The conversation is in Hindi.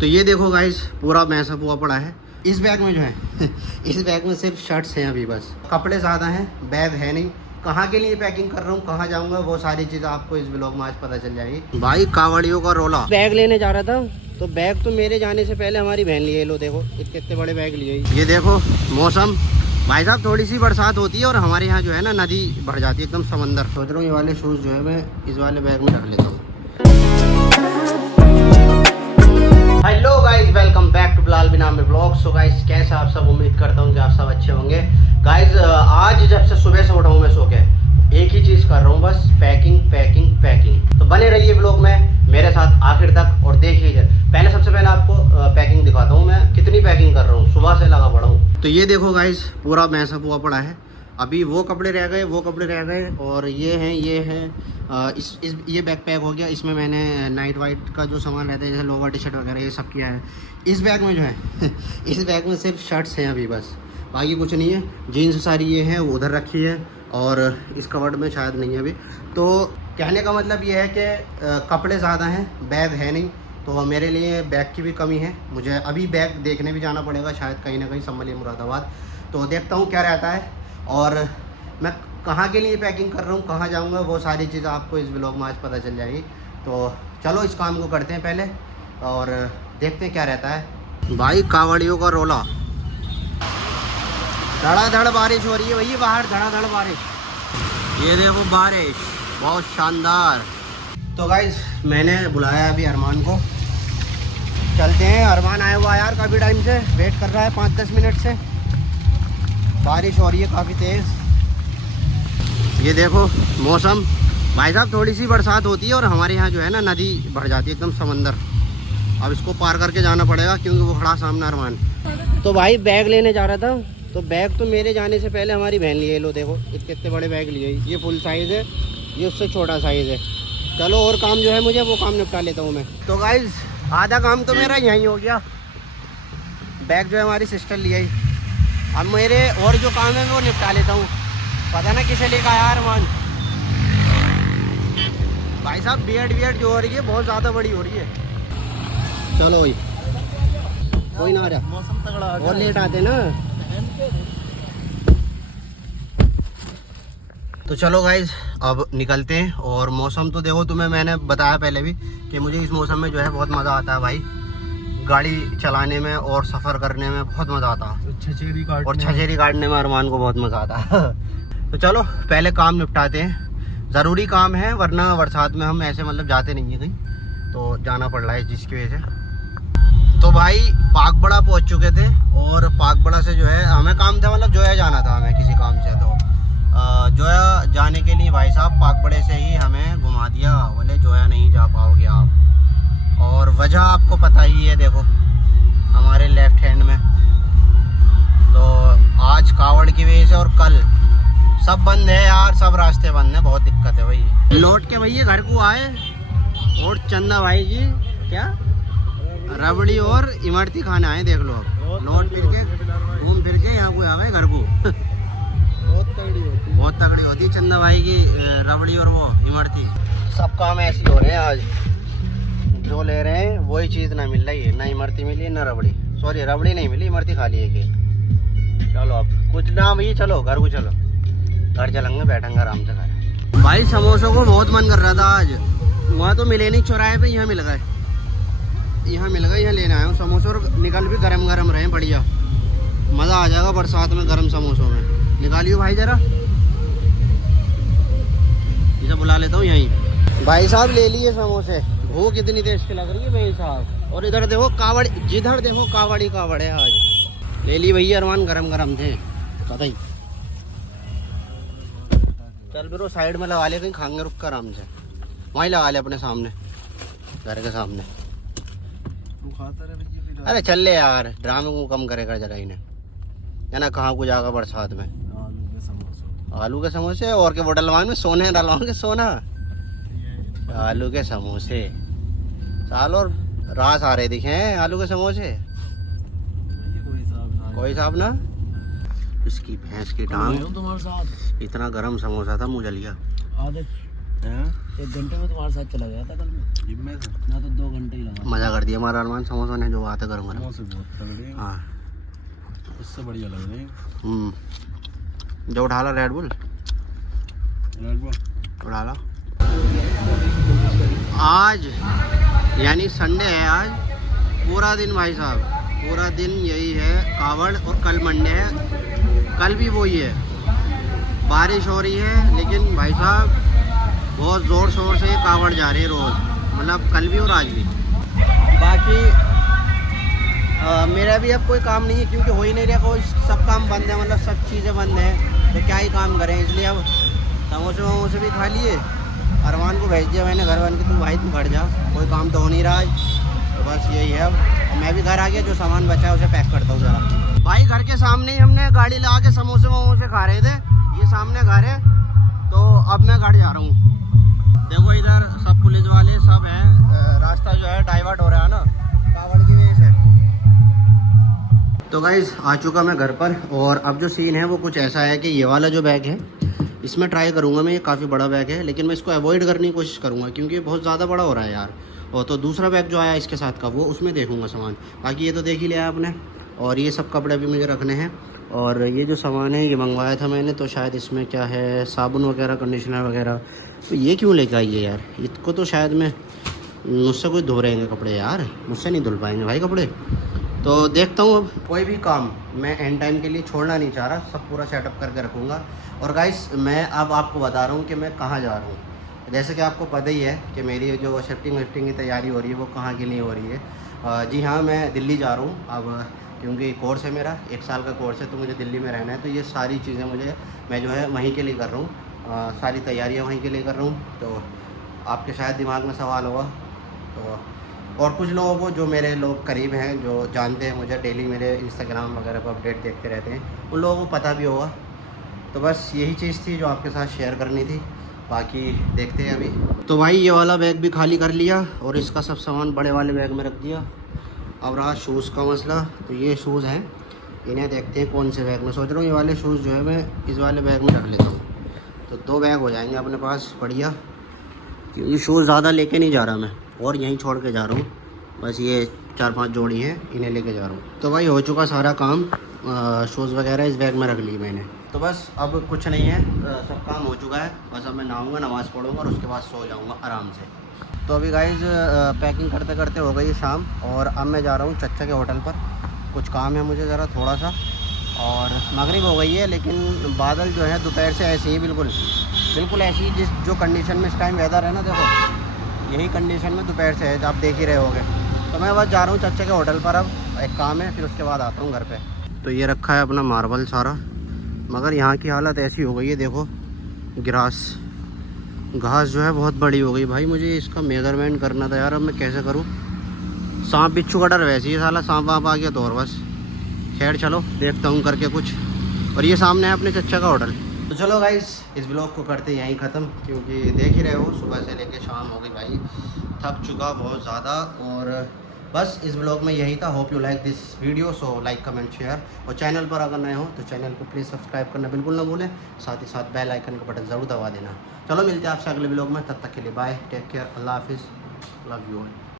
तो ये देखो गाइस, पूरा मैसअप हुआ पड़ा है इस बैग में जो है इस बैग में सिर्फ शर्ट्स हैं अभी, बस कपड़े ज़्यादा हैं, बैग है नहीं। कहाँ के लिए पैकिंग कर रहा हूँ, कहाँ जाऊँगा, वो सारी चीज़ आपको इस ब्लॉग में आज पता चल जाएगी। भाई कावड़ियों का रोला। बैग लेने जा रहा था तो बैग तो मेरे जाने से पहले हमारी बहन लिए। लो देखो इतने इतने बड़े बैग लिए। ये देखो मौसम, भाई साहब थोड़ी सी बरसात होती है और हमारे यहाँ जो है ना नदी भर जाती है एकदम समंदर। सोच रहा हूँ ये वाले शूज़ जो है मैं इस वाले बैग में रख लेता हूँ। Hello guys, welcome back to Bilal bin Amir blog. So guys कैसे आप सब, उम्मीद करता हूँ कि आप सब अच्छे होंगे। गाइस आज जब से सुबह से उठा हूँ मैं सो के, एक ही चीज़ कर रहा हूँ बस, पैकिंग पैकिंग पैकिंग। तो बने रहिए ब्लॉग में मेरे साथ आखिर तक और देखिए। पहले सबसे पहले आपको पैकिंग दिखाता हूँ मैं कितनी पैकिंग कर रहा हूँ, सुबह से लगा पड़ा हूँ। तो ये देखो गाइस, पूरा मैसअप हुआ पड़ा है। अभी वो कपड़े रह गए, वो कपड़े रह गए, और ये हैं ये बैग पैक हो गया। इसमें मैंने नाइट वाइट का जो सामान रहता है जैसे लोवर टी शर्ट वगैरह ये सब किया है। इस बैग में जो है इस बैग में सिर्फ शर्ट्स हैं अभी, बस बाकी कुछ नहीं है। जीन्स सारी ये है वो उधर रखी है और इस कवर्ड में शायद नहीं है अभी। तो कहने का मतलब ये है कि कपड़े ज़्यादा हैं, बैग है नहीं, तो मेरे लिए बैग की भी कमी है। मुझे अभी बैग देखने भी जाना पड़ेगा शायद कहीं ना कहीं, संभल मुरादाबाद। तो देखता हूँ क्या रहता है और मैं कहाँ के लिए पैकिंग कर रहा हूँ, कहाँ जाऊँगा, वो सारी चीज़ आपको इस ब्लॉग में आज पता चल जाएगी। तो चलो इस काम को करते हैं पहले और देखते हैं क्या रहता है। भाई कावड़ियों का रोला, धड़ाधड़ बारिश हो रही है भैया बाहर, धड़ाधड़ बारिश। ये देखो बारिश बहुत शानदार। तो गाइस मैंने बुलाया अभी अरमान को, चलते हैं। अरमान आया हुआ यार काफ़ी टाइम से, वेट कर रहा है 5-10 मिनट से। बारिश हो रही है काफ़ी तेज़। ये देखो मौसम, भाई साहब थोड़ी सी बरसात होती है और हमारे यहाँ जो है ना नदी भर जाती है एकदम समंदर। अब इसको पार करके जाना पड़ेगा क्योंकि वो खड़ा सामने अरमान। तो भाई बैग लेने जा रहा था, तो बैग तो मेरे जाने से पहले हमारी बहन लिए। लो देखो इतने इतने बड़े बैग लिए। ये फुल साइज़ है, ये उससे छोटा साइज़ है। चलो और काम जो है मुझे वो काम निपटा लेता हूँ मैं। तो गाइज आधा काम तो मेरा यहीं हो गया। बैग जो है हमारी सिस्टर लिए ही, अब मेरे और जो काम है वो निपटा लेता हूँ। पता ना किसे लेकर आया अरमान। भाई साहब बियर्ड जो हो रही है बहुत ज़्यादा बड़ी हो रही है। चलो भाई कोई ना आ रहा, मौसम तगड़ा और लेट आते ना। तो चलो गाइज अब निकलते हैं। और मौसम तो देखो, तुम्हें मैंने बताया पहले भी कि मुझे इस मौसम में जो है बहुत मज़ा आता है भाई, गाड़ी चलाने में और सफ़र करने में बहुत मज़ा आता है। और छचेरी काटने में अरमान को बहुत मज़ा आता है। तो चलो पहले काम निपटाते हैं, ज़रूरी काम है, वरना बरसात में हम ऐसे मतलब जाते नहीं हैं कहीं, तो जाना पड़ रहा है जिसकी वजह से। तो भाई पाकबड़ा पहुंच चुके थे और पाकबड़ा से जो है हमें काम था, मतलब जोया जाना था हमें किसी काम से। तो जोया जाने के लिए भाई साहब पाकबड़े से ही हमें घुमा दिया, बोले जोया नहीं जा पाओगे आप। और वजह आपको पता ही है, देखो हमारे लेफ्ट हैंड में। तो आज कावड़ की वजह से और कल सब बंद है यार, सब रास्ते बंद है, बहुत दिक्कत है भाई। लौट के भैया घर को आए और चंदा भाई जी क्या रबड़ी और इमरती खाने आए, देख लो। अब लौट फिर के घूम फिर के यहाँ को आ गए घर को। बहुत तगड़ी होती है चंदा भाई की रबड़ी और वो इमरती। सब काम ऐसे हो रहे हैं आज, जो ले रहे हैं वही चीज़ ना मिल रही है, ना इमरती मिली है ना रबड़ी। सॉरी रबड़ी नहीं मिली, इमरती खा ली है कि। चलो अब कुछ ना भैया, चलो घर को चलो, घर चलेंगे, बैठेंगे आराम से घर। भाई समोसों को बहुत मन कर रहा था आज, वहाँ तो मिले नहीं, चौराहे पे यहाँ मिल गए, यहाँ मिल गए, यहाँ लेने आया हूँ समोसे। और निकल भी गरम गरम रहे, बढ़िया मज़ा आ जाएगा बरसात में गरम समोसों में। निकालियो भाई ज़रा, इसे बुला लेता हूँ यहीं। भाई साहब ले लिए समोसे, भूख इतनी तेज की लग रही है भाई साहब। और इधर देखो कावड़, जिधर देखो कावड़ी कावड़ है आज। ले ली भैया अरमान, गरम गरम थे पता ही। चल फिर वो साइड में लगा ले, कहीं खाएंगे रुक कर आराम से, वहीं लगा ले अपने सामने, घर के सामने। अरे चल ले यार, ड्रामे को कम करेगा जरा इन्हें, है ना। कहाँ को जाएगा बरसात में। आलू के समोसे और के वो डलवान में सोने डलवाओगे, सोना आलू के समोसे। साल और रास आ रहे दिखे हैं आलू के समोसे, कोई साहब ना। इसकी भैंस की टांग, इतना गरम समोसा था मुँह जल गया। 1 घंटे में तुम्हारे साथ चला गया था कल में जिम में से, ना तो 2 घंटे ही लगा। मज़ा कर दिया हमारा अरमान समोसा ने जो आते गरम गरम। समोसे बहुत तगड़े। हाँ इससे बढ़िया लग रहे हैं। जो उठा ला रेड बुल उठा ला। आज यानी संडे है, आज पूरा दिन भाई साहब, पूरा दिन यही है कावड़। और कल मंडे है, कल भी वही है, बारिश हो रही है लेकिन भाई साहब बहुत ज़ोर शोर से कावड़ जा रही है रोज़, मतलब कल भी और आज भी। बाकी मेरा भी अब कोई काम नहीं है क्योंकि हो ही नहीं रहा, कोई सब काम बंद है, मतलब सब चीज़ें बंद हैं, तो क्या ही काम करें। इसलिए अब समोसे वमोसे भी खा लिए, अरमान को भेज दिया मैंने घर बन के, तू भाई तू घर जा, कोई काम तो हो नहीं रहा आज, तो बस यही है अब। और मैं भी घर आ गया, जो सामान बचा है उसे पैक करता हूँ ज़रा। भाई घर के सामने ही हमने गाड़ी लगा के समोसे वमोसे खा रहे थे, ये सामने घर है, तो अब मैं घर जा रहा हूँ। देखो इधर सब पुलिस वाले सब है, रास्ता जो है डाइवर्ट हो रहा है ना कावड़ की वजह से। तो गाइस आ चुका मैं घर पर, और अब जो सीन है वो कुछ ऐसा है कि ये वाला जो बैग है इसमें ट्राई करूँगा मैं, ये काफ़ी बड़ा बैग है लेकिन मैं इसको अवॉइड करने की कोशिश करूँगा क्योंकि ये बहुत ज़्यादा बड़ा हो रहा है यार। और तो दूसरा बैग जो आया इसके साथ का वो उसमें देखूँगा सामान, बाकी ये तो देख ही लिया आपने। और ये सब कपड़े भी मुझे रखने हैं, और ये जो सामान है ये मंगवाया था मैंने, तो शायद इसमें क्या है साबुन वगैरह कंडीशनर वगैरह, तो ये क्यों लेकर आई है यार, इसको तो शायद मैं मुझसे कोई धो रहेंगे कपड़े यार, मुझसे नहीं धुल पाएंगे भाई कपड़े। तो देखता हूँ, अब कोई भी काम मैं एंड टाइम के लिए छोड़ना नहीं चाह रहा, सब पूरा सेटअप करके रखूँगा। और गाइस मैं अब आपको बता रहा हूँ कि मैं कहाँ जा रहा हूँ। जैसे कि आपको पता ही है कि मेरी जो शिफ्टिंग विफ्टिंग की तैयारी हो रही है वो कहाँ के लिए हो रही है। जी हाँ, मैं दिल्ली जा रहा हूँ अब, क्योंकि कोर्स है मेरा 1 साल का कोर्स है, तो मुझे दिल्ली में रहना है, तो ये सारी चीज़ें मैं जो है वहीं के लिए कर रहा हूँ, सारी तैयारियाँ वहीं के लिए कर रहा हूँ। तो आपके शायद दिमाग में सवाल होगा, तो और कुछ लोगों को जो मेरे लोग करीब हैं जो जानते हैं मुझे, डेली मेरे इंस्टाग्राम वगैरह पर अपडेट देखते रहते हैं, उन लोगों को पता भी होगा। तो बस यही चीज़ थी जो आपके साथ शेयर करनी थी, बाकी देखते हैं अभी। तो भाई ये वाला बैग भी खाली कर लिया और इसका सब सामान बड़े वाले बैग में रख दिया। अब रहा शूज़ का मसला, तो ये शूज़ हैं, इन्हें देखते हैं कौन से बैग में। सोच रहा हूँ ये वाले शूज़ जो है मैं इस वाले बैग में रख लेता हूँ, तो 2 बैग हो जाएंगे अपने पास बढ़िया, क्योंकि शूज़ ज़्यादा लेके नहीं जा रहा मैं, और यहीं छोड़ के जा रहा हूँ, बस ये 4-5 जोड़ी हैं, इन्हें लेके जा रहा हूँ। तो भाई हो चुका सारा काम, शूज़ वगैरह इस बैग में रख ली मैंने, तो बस अब कुछ नहीं है, सब काम हो चुका है। बस अब मैं नहाऊँगा, नमाज़ पढ़ूँगा और उसके बाद सो जाऊँगा आराम से। तो अभी गाइज़ पैकिंग करते करते हो गई शाम, और अब मैं जा रहा हूँ चच्चा के होटल पर, कुछ काम है मुझे ज़रा थोड़ा सा, और मगरिब हो गई है लेकिन बादल जो है दोपहर से ऐसे ही बिल्कुल ऐसी ही जो कंडीशन में इस टाइम वेदर है ना, देखो यही कंडीशन में दोपहर से है, आप देख ही रहे होगे। तो मैं बस जा रहा हूँ चच्चा के होटल पर, अब एक काम है, फिर उसके बाद आता हूँ घर पे। तो ये रखा है अपना मार्बल सारा, मगर यहाँ की हालत ऐसी हो गई है, देखो घास जो है बहुत बड़ी हो गई भाई, मुझे इसका मेज़रमेंट करना था यार, अब मैं कैसे करूँ। सांप बिच्छू का डर वैसे ही, साला सांप वाप आ गया तो और बस। खैर चलो देखता हूँ करके कुछ। और ये सामने है अपने चच्चा का होटल। तो चलो गाइस इस ब्लॉग को करते यहीं ख़त्म, क्योंकि देख ही रहे हो सुबह से लेके शाम हो गई भाई, थक चुका बहुत ज़्यादा। और बस इस ब्लॉग में यही था। Hope you like this video, so like comment share, और चैनल पर अगर नए हो तो चैनल को प्लीज़ सब्सक्राइब करना बिल्कुल ना भूलें, साथ ही साथ बेल आइकन का बटन ज़रूर दबा देना। चलो मिलते हैं आपसे अगले ब्लॉग में, तब तक के लिए बाय, टेक केयर, अल्लाह हाफिज़, लव यू ऑल।